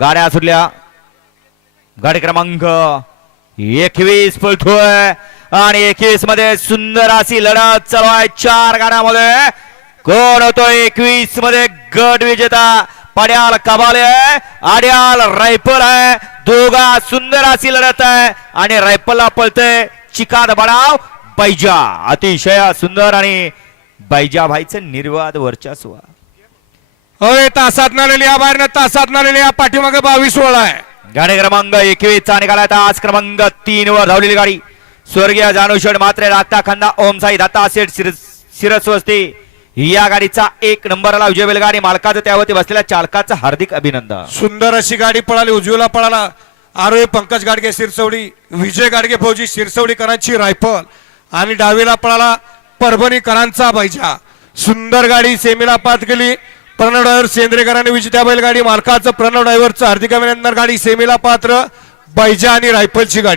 गाड्या सुटल्या. गाडी क्रमांक एकवीस पळतोय. आणि एकवीसमध्ये सुंदर अशी लढत चालू आहे चार गाड्यामध्ये. कोण होतो एकवीसमध्ये गट विजेता पड्याल कबाले. आहे आड्याल रायफल आहे. दोघा सुंदर अशी लढत आहे. आणि रायफलला पळतय चिकाद बडाव बैजा. अतिशय सुंदर आणि बैजा भाईचं निर्वाद वर्चस्व. होय तासात नालेली या बाहेरनं तासात नालेली या पाठीमागे बावीस वळ आहे. गाडी क्रमांक एकवीस चा निघाला आज क्रमांक तीन वर धावलेली गाडी. स्वर्गीय जानूषड मात्रे ओम साई दत्ता सेठ शिरस्वस्ती. या गाडीचा एक नंबरला विजय बैलगाडी. मालकाचं त्यावरती बसलेल्या चालकाचं हार्दिक अभिनंदन. सुंदर अशी गाडी पळाली. उजवीला पळाला आरोही पंकज गाडगे शिरसवडी. विजय गाडगे फौजी शिरसवडीकरांची रायफल. आणि डावीला पळाला परभणीकरांचा बैजा. सुंदर गाडी सेमीला पात गेली प्रणव ड्रायव्हर सेंद्रेकरांनी विजेत्या बैलगाडी मालकाचं प्रणव ड्रायव्हरचं हार्दिक अभिनंदन गाडी सेमीला पात्र बैजा आणि रायफलची गाडी.